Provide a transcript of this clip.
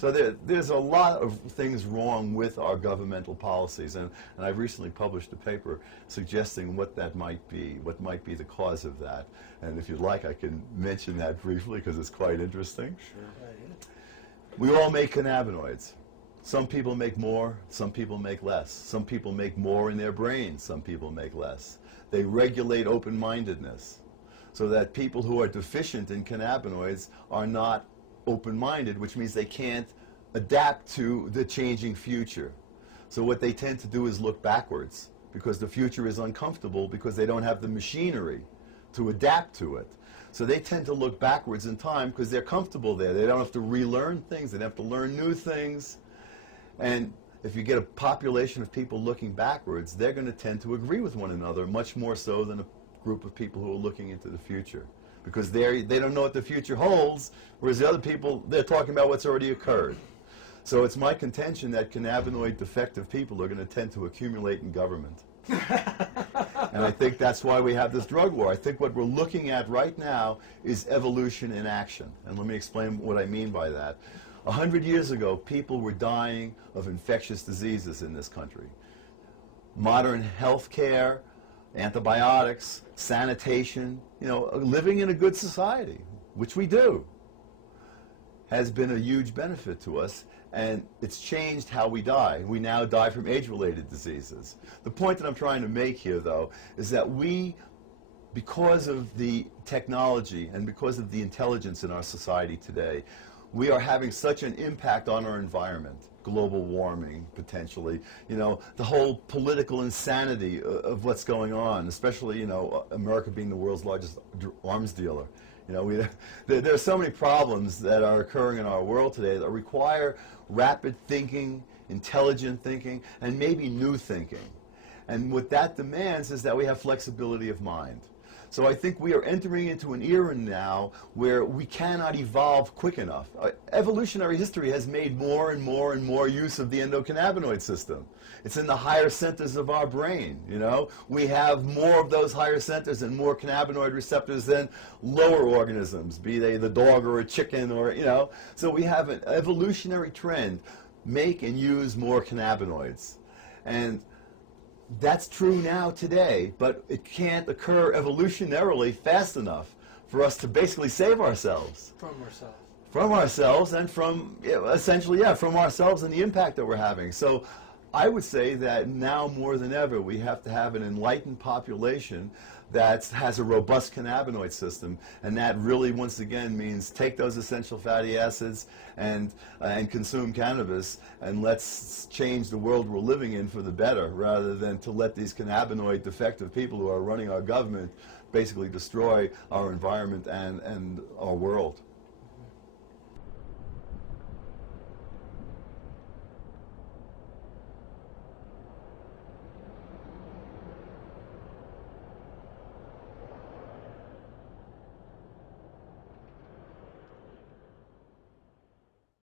So there's a lot of things wrong with our governmental policies, and I've recently published a paper suggesting what that might be, what might be the cause of that. And if you'd like, I can mention that briefly because it's quite interesting. Sure. We all make cannabinoids. Some people make more, some people make less. Some people make more in their brains, some people make less. They regulate open-mindedness, so that people who are deficient in cannabinoids are not open-minded, which means they can't adapt to the changing future. So what they tend to do is look backwards, because the future is uncomfortable, because they don't have the machinery to adapt to it. So they tend to look backwards in time because they're comfortable there. They don't have to relearn things. They don't have to learn new things. And if you get a population of people looking backwards, they're going to tend to agree with one another much more so than a group of people who are looking into the future, because they don't know what the future holds, whereas the other people, they're talking about what's already occurred. So it's my contention that cannabinoid defective people are going to tend to accumulate in government. And I think that's why we have this drug war. I think what we're looking at right now is evolution in action. And let me explain what I mean by that. 100 years ago, people were dying of infectious diseases in this country. Modern health care, antibiotics, sanitation, living in a good society, which we do, has been a huge benefit to us, and it's changed how we die. We now die from age-related diseases. The point that I'm trying to make here, though, is that we, because of the technology and because of the intelligence in our society today, we are having such an impact on our environment. Global warming, potentially, the whole political insanity of what's going on, especially, America being the world's largest arms dealer. There are so many problems that are occurring in our world today that require rapid thinking, intelligent thinking, and maybe new thinking. And what that demands is that we have flexibility of mind. So I think we are entering into an era now where we cannot evolve quick enough. Evolutionary history has made more and more and more use of the endocannabinoid system. It's in the higher centers of our brain, We have more of those higher centers and more cannabinoid receptors than lower organisms, be they the dog or a chicken or, So we have an evolutionary trend, make and use more cannabinoids. And that's true now today, but it can't occur evolutionarily fast enough for us to basically save ourselves. From ourselves. From ourselves and from, essentially, from ourselves and the impact that we're having. So I would say that now more than ever, we have to have an enlightened population that has a robust cannabinoid system, and that really, once again, means take those essential fatty acids and consume cannabis, and let's change the world we're living in for the better, rather than to let these cannabinoid defective people who are running our government basically destroy our environment and our world.